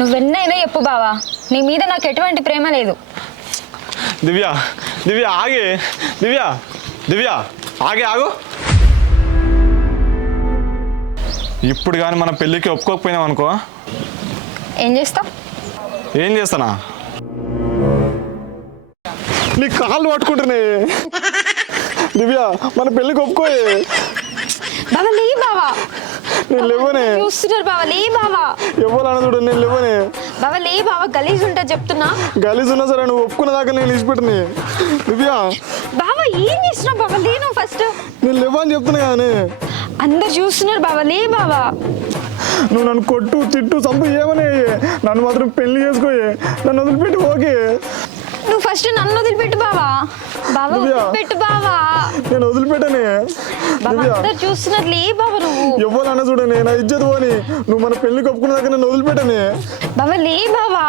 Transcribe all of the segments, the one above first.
నువ్వెన్నైనా చెప్పు బావా, నీ మీద నాకు ఎటువంటి ప్రేమ లేదు. దివ్య దివ్య ఆగే, దివ్య దివ్య ఆగే, ఆగు. ఇప్పుడు కానీ మన పెళ్ళికి ఒప్పుకోకపోయినాం అనుకో, ఏం చేస్తావు? ఏం చేస్తానా? నీ కాళ్ళు పట్టుకుంటున్నాయి. దివ్య మన పెళ్ళికి ఒప్పుకోయే. బావా లే బావా, నేను లేవనే. చూస్తున్నారు బావా, లే బావా. ఇవ్వాలని చూడు, నేను లేవనే. బావా లే బావా, గలీజ్ ఉంటుంది చెప్తున్నా. గలీజ్ ఉన్నా సరే నువ్వు ఒప్పుకున్న దాకా నేను ఇచ్చిపెట్టని. దివ్య బావా ఏం చేస్తున్నావు బావా, లే నువ్వు ఫస్ట్. నేను లేవని చెప్తున్నా కానీ అందరు చూస్తున్నారు బావా, లే బావా. నువ్వు నన్ను కొట్టు తిట్టు చంపు ఏమని, నన్ను మాత్రం పెళ్లి చేసుకోయే. నన్ను వదిలిపెట్టి ఓకే. నువ్వు ఫస్ట్ నన్ను వదిలిపెట్టు బావా. బావా వదిలిపెట్టు బావా. నేను వదిలిపెట్టనే. బావా అందరు చూస్తున్నారు, లే బావా. నువ్వు ఇవ్వాలన్నా చూడని, నా ఇజ్జత్ పోని. నువ్వు మన పెళ్లికి ఒప్పుకున్న దాకా నన్ను వదిలిపెట్టనే. బావా లే బావా.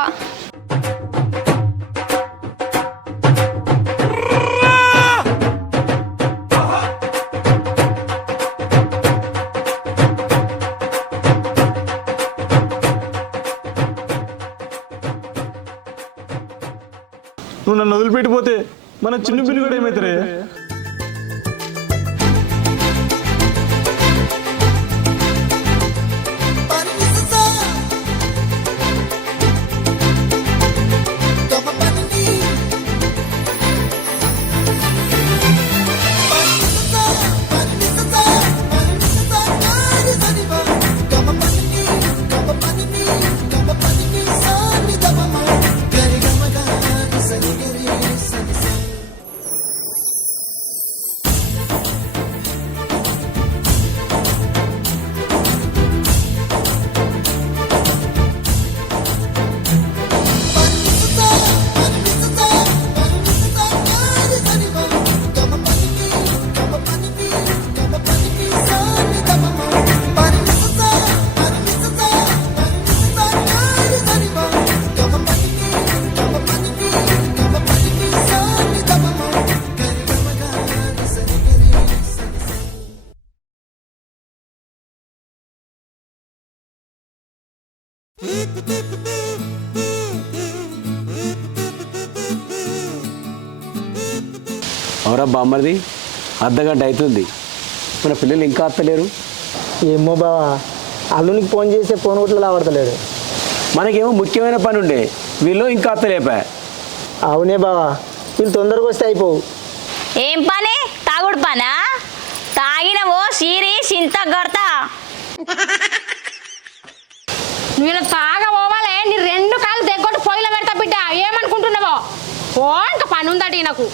నువ్వు నన్ను వదిలిపెట్టిపోతే మన చిన్న పిల్లి కూడా ఏమవుతారే? అవరా బామ్మది, అర్ధగంట అవుతుంది, మన పిల్లలు ఇంకా అత్తలేరు. ఏమో బావా, అల్లునికి ఫోన్ చేస్తే ఫోన్ కూడా లావడతలేడు. మనకేమో ముఖ్యమైన పని ఉండే, వీళ్ళు ఇంకా అత్తలేపా. అవునే బావా, వీళ్ళు తొందరగా వస్తే అయిపోవు. ఏం పని? తాగుడు పనా? తాగినవో సీరి సింత కొడతా. వీళ్ళు తాగబోవాలే, నీ రెండు కాళ్ళు తెగొట్టు పొయ్యిలో పెడతా బిడ్డ. ఏమనుకుంటున్నావో? ఓ ఇంకా పని ఉందటి నాకు.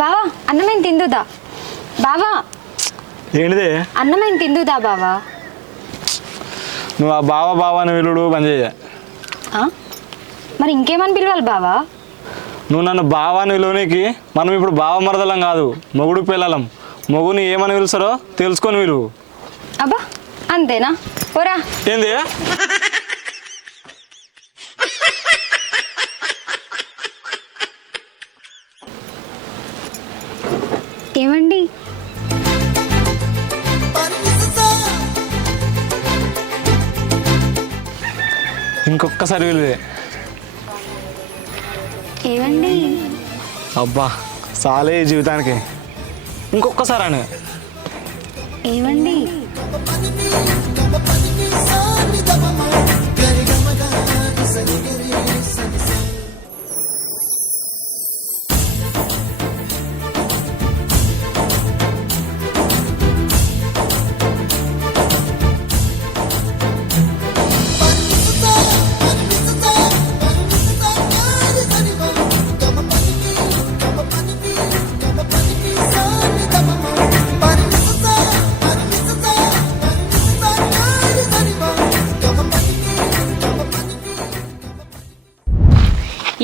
బావా అన్నమైన తిందుదా బావా. ఏంటిదే? అన్నమైన తిందుదా బావా. నువ్వు ఆ బావ బావ అని పిలుడు పని చేయ. మరి ఇంకేమని పిలవాలి బావా? నువ్వు నన్ను బావ అని పిలువనికి మనం ఇప్పుడు బావ మరదలం కాదు, మొగుడు పిల్లలం. మొగుని ఏమని పిలుస్తారో తెలుసుకొని పిలువు. అబ్బా అంతేనా? పోరా. ఏంది? ఏమండి? ఇంకొక్కసారి పిలువే. ఏమండి? అబ్బా చాలే జీవితానికి, ఇంకొక్కసారి అని. ఏమండి?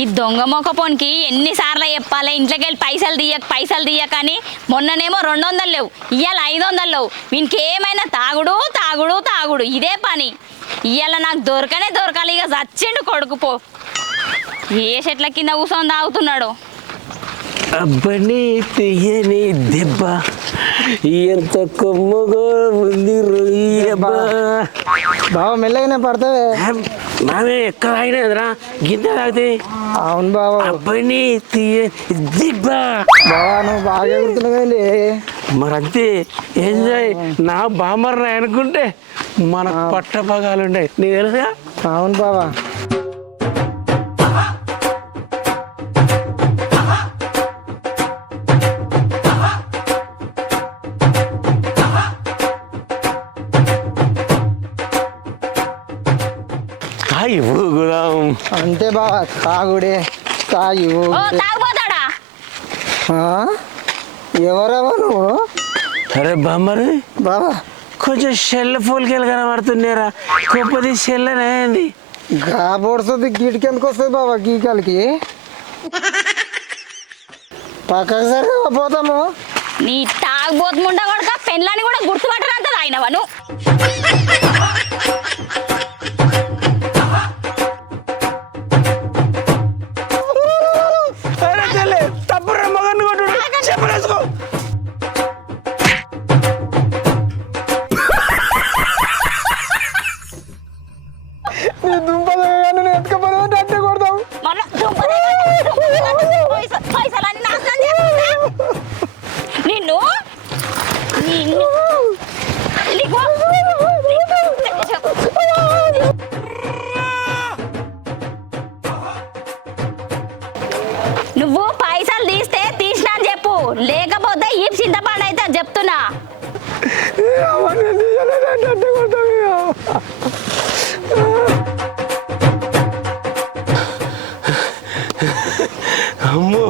ఈ దొంగ మొక్కపోనికి ఎన్నిసార్లు చెప్పాలి ఇంట్లోకి వెళ్ళి పైసలు తీయక అని మొన్ననేమో 200 లేవు, ఇవాళ 500 లేవు. వీనికి ఏమైనా తాగుడు తాగుడు తాగుడు ఇదే పని. ఇవాళ నాకు దొరకాలి, ఇక చచ్చిండు కొడుకుపో. ఏ చెట్ల కింద కూర్చొని తాగుతున్నాడు. అబ్బని తీయని దెబ్బ ఎంత కొమ్మగా ఉంది రొయ్యబ్బా. బావ మెల్లగానే పడతావే. మామే ఎక్కడ అయినదిరా గింత తాగితే. అవును బావ. అబ్బని తీయని దెబ్బ. బావా నువ్వు బాగా ఎగురుతున్నావేంటి? మరంతే ఎంజాయ్. నా బామ్మర్ని అనుకుంటే మన పట్టపగాలుండే నీకు తెలుసా. అవును బావా. ఊగుదాం అంతే బావా, తాగుడే తాగి ఓ ఊగుడే. తాగుపోతాడా? ఎవరెవరు నువ్వు? అరే బామ్మరి బావా కొంచెం షెల్ల ఫోల్కెళ్ళి కనబడుతున్నారా, గొప్పది షెల్లనేది. గా పొడుస్తుంది గీటికి ఎందుకు వస్తుంది బాబా గీకాలకి? పక్కకు సరిగా పోతాము. నీ తాగుబోతుముండ కొడుక పెళ్ళాన్ని కూడా గుర్తుపట్టనంత తాగినవా నువ్వు? తప్పురా మగన్ని కొట్టుడు చెప్పలేసుకో. నీ దుంపలు ఎత్తుకపోతే అట్టే కొడతావు. పైసలన్నీ నాశనం చేస్తా. నిన్ను నువ్వు పైసలు తీసినా అని చెప్పు, లేకపోతే ఈ చింతపండు అయితే చెప్తున్నా. అట్టే కొడతావు. అమ్మో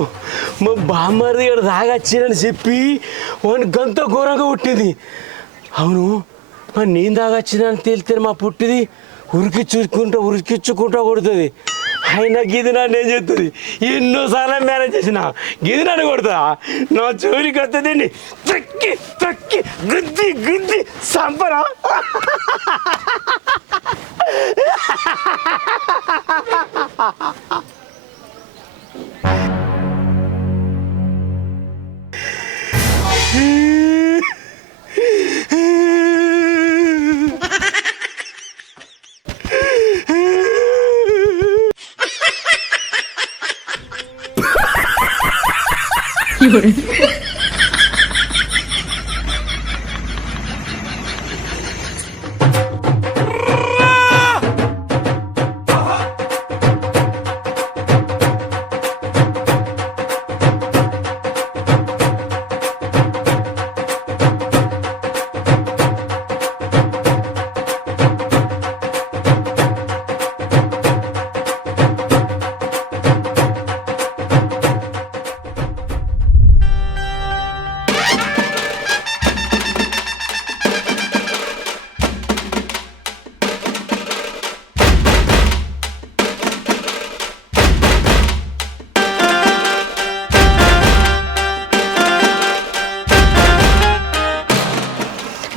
మా బామ్మది ఇక్కడ తాగొచ్చానని చెప్పి వాడిని గంత ఘోరంగా పుట్టింది. అవును మరి నేను తాగొచ్చిందని తేలితే మా పుట్టిది ఉరికిచ్చుకుంటా కొడుతుంది. అయినా గిది నన్ను ఏం చేస్తుంది? ఎన్నోసార్లు మేనేజ్ చేసిన గిది నన్ను కొడుతా. నా చోరికి వస్తుందండి తక్కి గుద్ది సంపరా.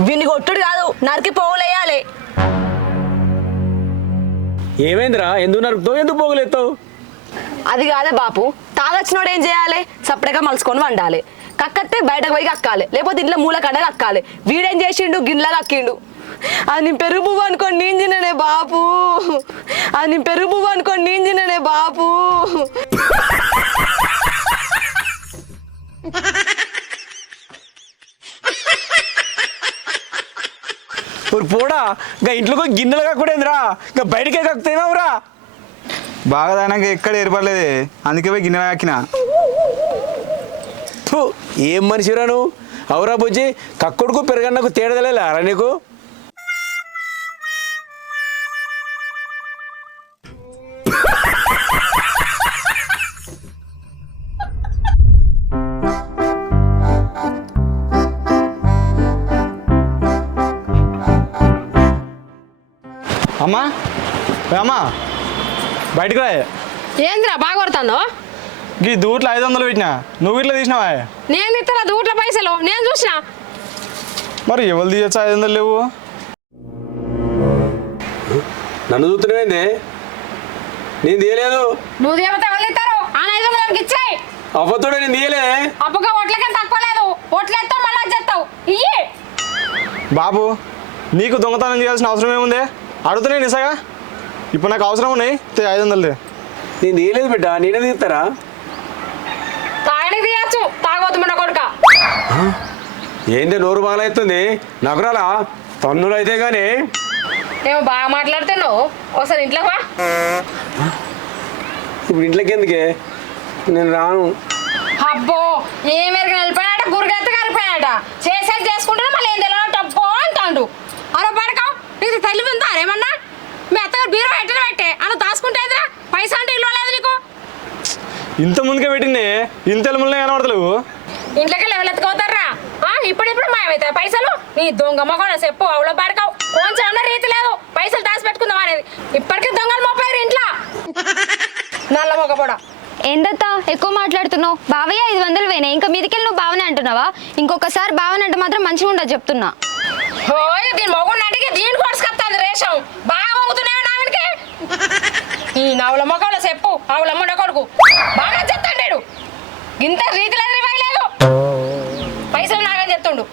వీడిని కొట్టుడు కాదు, నరికి పోగులేయాలి. ఏమైందిరా? ఎందుకు నరుకుతావు? ఎందుకు పోగలేస్తావు? అది కాదే బాపు, తాగొచ్చినోడు ఏం చేయాలి? సపరేట్గా మలుసుకొని వండాలి. కక్కతే బయటకు పోయి కక్కాలి, లేకపోతే ఇంట్లో మూల కడ కక్కాలి. వీడేం చేసిండు? గిన్నెలా కక్కిండు. అది పెరుగు పువ్వు అనుకోని నేను తిననే బాపు. అది పెరుగు పువ్వు అనుకోని నేను తిననే బాపు. పోడా ఇంకా ఇంట్లోకి గిన్నెలు కాకూడేందిరా, ఇంకా బయటకే కక్కుతాయినావురా. బాగా దానికి ఎక్కడ ఏర్పడలేదే, అందుకే పోయి గిన్నె కాకిన. ఏం మనిషిరా నువ్వు? అవురా బుజ్జి, కక్కుడుకు పెరగన్నకు తేడదలేరా నీకు? అమ్మా అమ్మా బయటకు రా. ఏందిరా బాగా కొడతాను ఈ దూట్లో 500 పెట్టినా నువ్వు ఇట్లా తీసినావా? నేను ఇస్తాను దూట్ల పైసలు నేను చూసిన మరి ఎవరు తీయచ్చు 500 లేవు? నన్ను చూస్తున్నావేంది? నేను తీయలేదు. నువ్వు దేవత వాళ్ళు ఇస్తారు ఆ 500 ఇచ్చాయి అవ్వతోడే నేను తీయలే. అబ్బగా ఓట్లకే తక్కువ లేదు ఓట్లు ఎత్తావు మళ్ళీ చేస్తావు ఇయ్యి బాబు నీకు దొంగతనం చేయాల్సిన అవసరం ఏముంది? అడుగుతున్నాయి నిజంగా. ఇప్పుడు నాకు అవసరం ఉన్నాయి 500. నేను తీయలేదు బిడ్డ, నేనే తీస్తారా? తాగడానికి తీయచ్చు తాగవద్దు మన కొడుక ఏంటి నోరు బాగా అవుతుంది? నాకు రాలా తన్నులు అయితే కానీ. ఏమో బాగా మాట్లాడుతున్నావు ఒకసారి ఇంట్లోకి వా ఇప్పుడు ఇంట్లోకి ఎందుకే? నేను రాను. అబ్బో ఏ మేరకు వెళ్ళిపోయాడ గురిగెత్త కలిపోయాడ చేసేది చేసుకుంటే మళ్ళీ ఏం తెలియదు టబ్బో అంటాడు అలా పడకావు నీకు తెలివి ఉందా అరేమన్నా మీ అత్తగారు బీరో ఎట్లా పెట్టే అలా దాచుకుంటేదిరా పైసా అంటే ఇల్లు లేదు నీకు ఇంత ముందుకే పెట్టింది ఇంత ఎలుములనే కనబడతలేవు. ఇంట్లోకి లెవెల్ ఎత్తుకోతారా ఇప్పుడిప్పుడు మాయమవుతాయి పైసలు నీ దొంగమ్మ కూడా చెప్పు అవులో పడకావు కొంచెం అన్న రీతి లేదు పైసలు దాచి పెట్టుకుందాం అనేది ఇప్పటికీ దొంగలు మోపారు ఇంట్లో నల్ల మొగ కూడా ఏందత్తా ఎక్కువ మాట్లాడుతున్నావు? బావయ్య 500 వేనే ఇంకా మీదికెళ్ళి నువ్వు బావనే అంటున్నావా? ఇంకొకసారి బావని అంటే మాత్రం మంచిగా ఉండదు చెప్తున్నా. ఓయ్ దీని మొగుడిని అడిగి దీని కొడుచుకొస్తుంది రేషం బాగా వంగుతున్నావు నావనికి ఈ నవ్వుల మొక్కలో చెప్పు ఆవుల ముండ కొడుకు బాగా చెప్తాడు ఇంత రీతి లేదు రివాయలేదు పైసలు నాగని చెప్తుండు.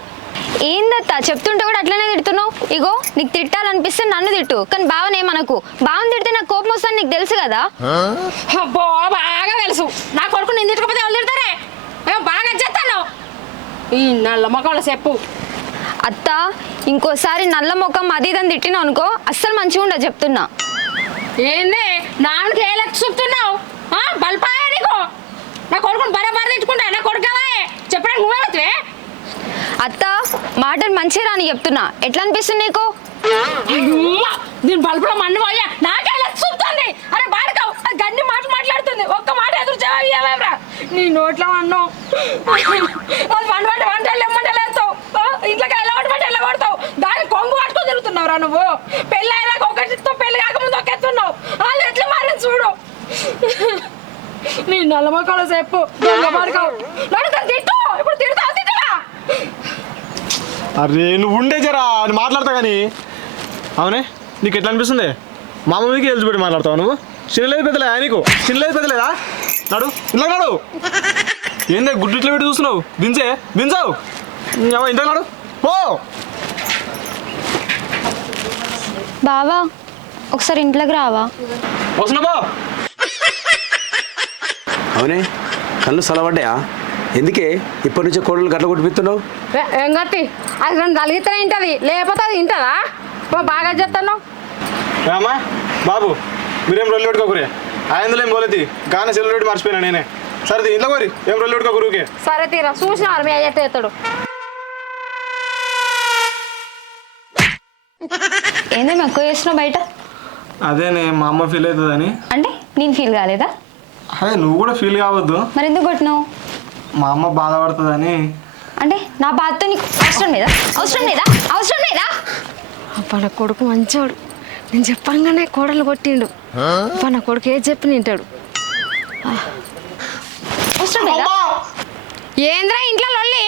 ఏందత్తా చెప్తుంటే కూడా అట్లనే తిడుతున్నావు? ఇగో నీకు తిట్టాలనిపిస్తే నన్ను తిట్టు కానీ బావనేమనకు. బావని తిడితే నాకు కోపం వస్తుంది నీకు తెలుసు కదా. అబ్బో బాగా తెలుసు నా కొడుకు నేను తిట్టకపోతే వాళ్ళు తిడతారే బాగా చెప్తాను ఈ నల్ల మొక్కలో చెప్పు. అత్త ఇంకోసారి నల్ల ముఖం అది ఇదని తిట్టినావు అనుకో అస్సలు మంచిగా ఉండదు చెప్తున్నా. ఏంది నాన్నకి ఏ లెక్క చూపుతున్నావు బల్పాయా నీకు నా కొడుకుని బరాబర్ తిట్టుకుంటా నా కొడుకు చెప్పడానికి నువ్వే అత్త మాటలు మంచిగా రాని చెప్తున్నా. ఎట్లా అనిపిస్తుంది నీకు? దీని బల్బులో మన్ను పోయా నాకే చూపుతుంది అరే బాడకావు అది గన్ని మాట మాట్లాడుతుంది ఒక్క మాట ఎదురు జవాబు నీ నోట్లో అన్నం అది వంటలు ఎమ్మంటలేస్తావు ఇంట్లోకి వెళ్ళబట్టి వెళ్ళ కొడతావు దాన్ని కొంగు పట్టుకొని తిరుగుతున్నావురా నువ్వు పెళ్ళి అయినాక ఒకటితో పెళ్లి కాకముందు ఒకెత్తున్నావు వాళ్ళు ఎట్లా మారని చూడు నీ నల్లమొక్కలో చెప్పు బాడకావు తిట్టు ఇప్పుడు తిడతావు తిట్టరా అరే నువ్వు ఉండే జరా అని మాట్లాడతా కానీ. అవునే నీకు ఎట్లా అనిపిస్తుంది? మా మమ్మీకి ఎలిసి పెట్టి మాట్లాడతావు నువ్వు? చిన్నలేదు పెద్దలేదా నీకు? చిన్నలేదు పెద్దలేదా? నాడు ఇలా నాడు ఏందే గుడ్డు ఇట్లా పెట్టి చూస్తున్నావు? దించావు ఇంత నాడు పో. బావా ఒకసారి ఇంట్లోకి రావా? వస్తున్నా బా. అవునే కళ్ళు సలవడ్డాయా? ఎందుకే ఇప్పటి నుంచే కోడలు గట్ల కొట్టిపిస్తున్నావు? ఎంగత్తి అది రెండు తలిగితే ఇంటది లేకపోతే అది ఇంటదా బాగా చెప్తాను. అమ్మా బాబు మీరేం రొల్లు పెట్టుకోకురే 500 ఏం పోలేదు కానీ సెల్లు పెట్టి మర్చిపోయినా నేనే. సరే ఇంట్లో కోరి ఏం రొల్లు పెట్టుకోకురుకే. సరే తీరా చూసినారు మీ అయ్యట్టు ఎత్తాడు. ఏందేమి ఎక్కువ చేస్తున్నావు బయట? అదేనే మా అమ్మ ఫీల్ అవుతుందని. అంటే నేను ఫీల్ కాలేదా? అదే నువ్వు కూడా ఫీల్ కావద్దు. మరి ఎందుకు కొట్టినావు? మా అమ్మ బాధపడుతుందని. అంటే నా బాధతో నీకు అవసరం లేదా? అబ్బా నా కొడుకు మంచోడు నేను చెప్పంగానే కోడలు కొట్టిండు అబ్బా నా కొడుకు ఏది చెప్పి నింటాడు. అవసరం లేదా? ఏంద్రా ఇంట్లో లొల్లి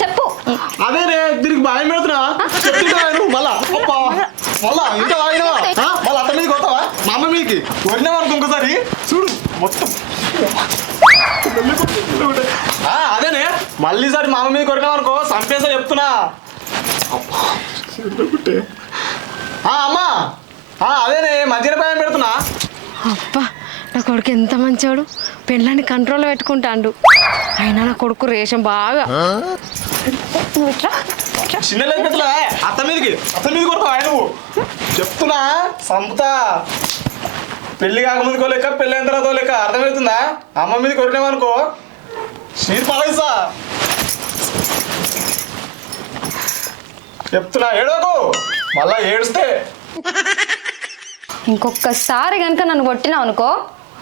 చెప్పు. అదేనే దీనికి భయం పెడుతున్నా మళ్ళా ఇంకా తాగినవా మళ్ళీ అత్త మీదకి వస్తావా? మా అమ్మ మీదకి వదిలేమనుకో ఇంకోసారి చూడు మొత్తం. అదేనే మళ్ళీ సారి మా అమ్మ మీద కొరినామనుకో చంపేసా చెప్తున్నా. అమ్మా అదేనే మధ్యన భయం పెడుతున్నా. అబ్బా నా కొడుకు ఎంత మంచోడు పెళ్ళాన్ని కంట్రోల్లో పెట్టుకుంటాడు అయినా నా కొడుకు రేషం బాగా. చిన్న లేదు పెద్దలే అత్త మీదకి కొడతావా నువ్వు? చెప్తున్నా సంపుతా. పెళ్లి కాకముందుకో లెక్క పెళ్ళి అయిన తర్వాత లెక్క అర్థమవుతుందా? అమ్మ మీద కొరినామనుకో షీర్ పడేస్తా చెప్తున్నా. ఏడోకు మళ్ళా ఏడుస్తే. ఇంకొకసారి కనుక నన్ను కొట్టినావు అనుకో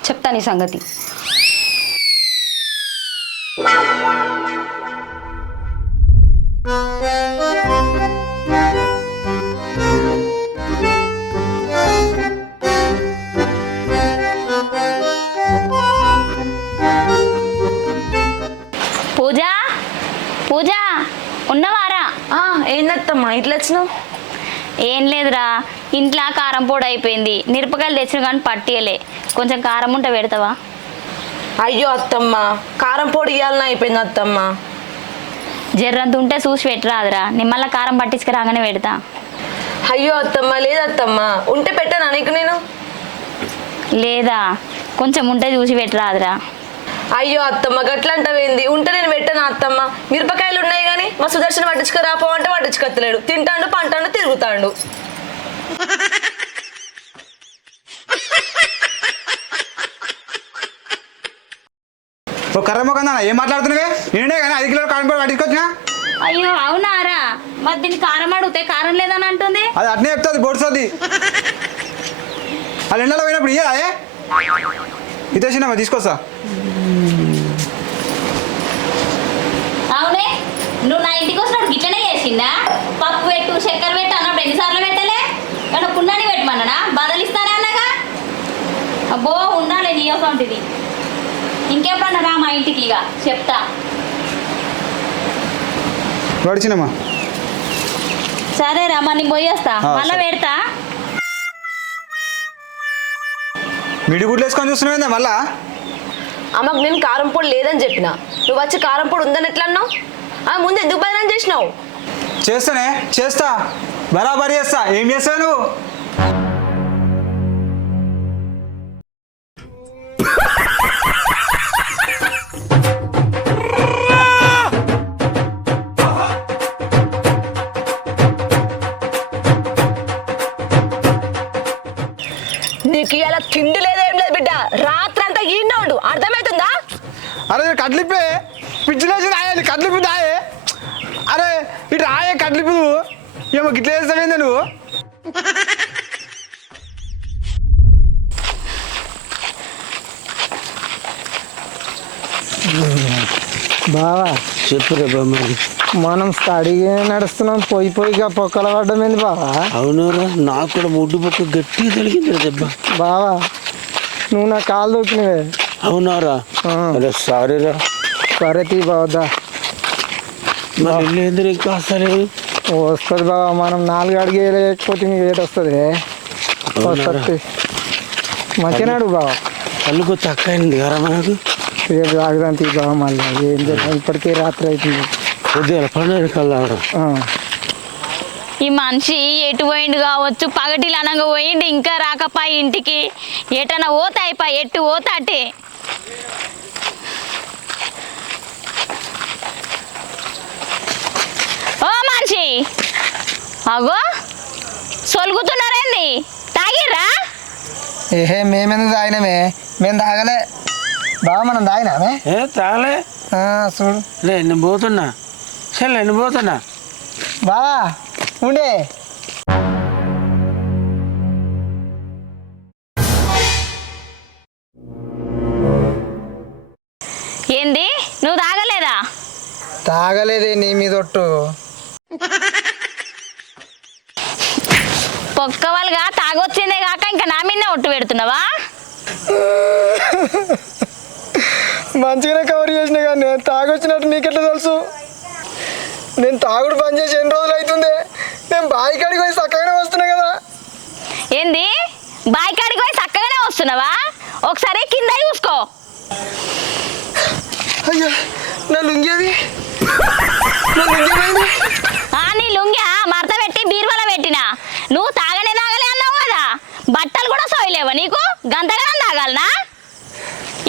చెప్తా నీ సంగతి. అత్తమ్మ ఇట్లా వచ్చినావు? ఏం లేదురా, ఇంట్లో కారం పొడి అయిపోయింది, మిరపకాయలు తెచ్చిన కానీ పట్టియలే, కొంచెం కారం ఉంటే పెడతావా? అయ్యో అత్తమ్మ, కారం పొడి ఇవ్వాలని అయిపోయింది అత్తమ్మ. జర్రంత ఉంటే చూసి పెట్టరాదురా, నిమ్మల్లా కారం పట్టించుకు రాగానే పెడతా. అయ్యో అత్తమ్మ, లేదత్తమ్మ, ఉంటే పెట్టాను నీకు నేను. లేదా కొంచెం ఉంటే చూసి పెట్టరాదురా. అయ్యో అత్తమ్మ, గట్లంటావేంది? ఉంటే నేను పెట్టాను అత్తమ్మ. మిరపకాయలు ఉన్నాయి కానీ మా సుదర్శన్ పట్టించుకురాపో అంటే పట్టించుకొత్తలేడు. తింటాడు, పంటాడు, తిరుగుతాడు. ఓ కర్రమ్మకన్నా ఏం మాట్లాడుతున్నావే? నేనే కానీ 5 కిలోలు కారం పొడి పట్టించుకొచ్చినా. అయ్యో అవునారా, మరి దీన్ని కారం అడిగితే కారం లేదని అంటుంది. అది అట్నే చెప్తుంది, బొడుస్తుంది. అది ఎండలో పోయినప్పుడు ఇయ్యా ఇదేసినా తీసుకొస్తా. అవునే, నువ్వు నా ఇంటికి వచ్చినప్పుడు గిట్లనే చేసిందా? పప్పు పెట్టు, చక్కెర పెట్టు అన్నప్పుడు ఎన్నిసార్లు పెట్టలే? కానీ పున్నాని పెట్టమన్నా బదలిస్తానే అన్నగా. అబ్బో ఉండాలి నీ అసంటిది. ఇంకెప్పుడన్నా రా మా ఇంటికి, ఇక చెప్తా. పడిచినమ్మా. సరే రా, మరి నేను పోయేస్తా, మళ్ళీ సరే. పెడతా. మిడిగుడ్లు వేసుకొని చూస్తున్నావేందా మళ్ళా? అమ్మకు నేను కారం పొడి లేదని చెప్పిన, నువ్వు వచ్చి కారం పొడి ఉందని ఎట్లా అన్నావు? ముందు ఎందుకు బదనం చేసినావు? చేస్తానే, చేస్తా, బరాబరి చేస్తా. ఏం చేస్తావు నువ్వు? నీకు ఇలా తిండి లేదేం లేదు బిడ్డ, రాత్రంతా ఈయన ఉండు, అర్థమవుతుందా? అరే కట్లిప్పే, పిచ్చిలేసి రాయాలి, కట్లిప్పు దాయే. అరే ఇటు రాయే కట్లిప్పు. నువ్వు ఏమో గిట్ల చేస్తావేందా నువ్వు? బావా చెప్పురా బామ్మ. మనం స్టడీగా నడుస్తున్నాం, పోయిగా పొక్కల పడ్డమైంది బావా. అవునరా, నాకు కూడా ముడ్డు పక్క గట్టిగా తొలిగింది దెబ్బ. బావా నువ్వు నా కాలు దొక్కినవే. అవునారా? అరే సారీరా. సరే తీ బావద్దా, మరి వెళ్ళేందుకు ఇంకా వస్తలేదు? వస్తుంది బావా. మనం 4 అడిగే లేకపోతే నీకు ఏటి వస్తుంది? వస్తుంది మంచినాడు బావా. కళ్ళుకు తక్కువ అయింది కదా మనకు. రేపు తాగుదాం తీ బావా. మళ్ళీ ఏం చేద్దాం, ఇప్పటికే రాత్రి అవుతుంది. కొద్దిగా పన్నెండు కళ్ళు ఈ మనిషి ఎటు పోయిండు కావచ్చు, పగటిలు అనగా పోయిండు, ఇంకా రాకపా ఇంటికి. ఎటన్నా పోతా అయిపా, ఎట్టు పోతా అటే. ఓ మనిషి, అగో సొలుగుతున్నారేంది? తాగిర్రా? ఏహే మేమెందుకు తాగినామే, మేము తాగలే బావా. మనం తాగినామే. తాగలే చూడు లే, నేను పోతున్నా. సరే నేను పోతున్నా. బావా ఉండే. ఏంది, నువ్వు తాగలేదా? తాగలేదే నీ మీద ఒట్టు. పొక్క వాళ్ళుగా తాగొచ్చిందే కాక ఇంకా నా మీద ఒట్టు పెడుతున్నావా? మంచిగానే కవర్ చేసిన కానీ తాగొచ్చినట్టు నీకెట్లా తెలుసు? నేను తాగుడు బంద్ చేసి ఎన్ని రోజులు అవుతుంది? నేను బావి కాడికి పోయి చక్కగానే వస్తున్నా కదా. ఏంది, బాయ్ కాడికి పోయి చక్కగానే వస్తున్నావా? ఒకసారి కింద చూసుకో. అయ్యా నా లుంగేది, నా లుంగేమైంది? నీ లుంగి మడత పెట్టి బీరువాలో పెట్టినా. నువ్వు తాగలే అన్నావు కదా, బట్టలు కూడా సోయలేవా నీకు? గంతగానం తాగాలనా?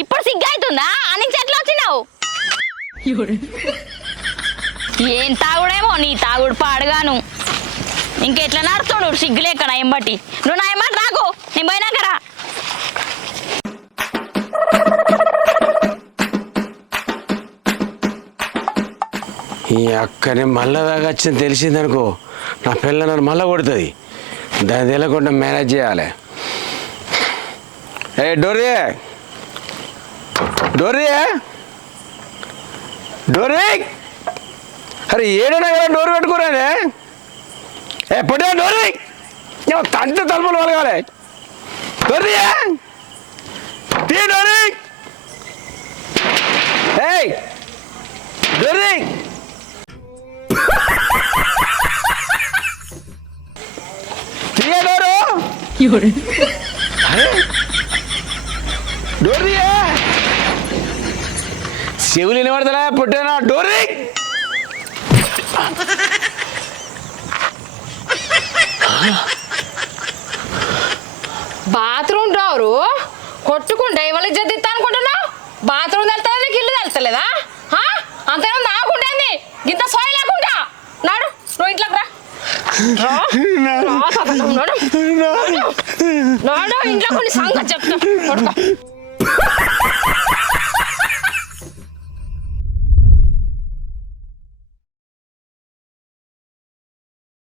ఇప్పుడు సిగ్గైతుందా? అని చెట్లు వచ్చినావు. ఏం తాగుడేమో నీ తాగుడు పాడుగాను. ఇంకెట్లా నడుతుడు సిగ్గులేక నా ఎంబట్టి. నువ్వు నా ఎంబట్టి రాకు, నేను పోయినాకరా. ఈ అక్కనే మళ్ళా దాకా వచ్చింది తెలిసిందనుకో, నా పిల్ల నన్ను మళ్ళా కొడుతుంది. దాన్ని తెలియకుండా మేనేజ్ చేయాలి. ఏ డోరీ, డోరీ, డోరీ. అరే ఏడైనా కదా డోర్ పెట్టుకోరానే? ఎప్పుడే డోరీ తండ్రి తలుపులు వలగాలి. డోరీ తీ, డోరీ. ఏయ్ డోరీ. డోరీ చెవులు వినబడతలే పుట్టేనా డోరీ బాత్రూమ్ డోరు కొట్టుకుంటే ఎవరికి జద్దిస్తా అనుకుంటున్నావు? బాత్రూమ్ వెళ్తా నీకు ఇల్లు వెళ్తలేదా? అంతేనా నాకుంటేంది ఇంత సోయ లేకుండా నాడు నువ్వు ఇంట్లోకి రా. నాడు ఇంట్లో కొన్ని సంగతి చెప్తా.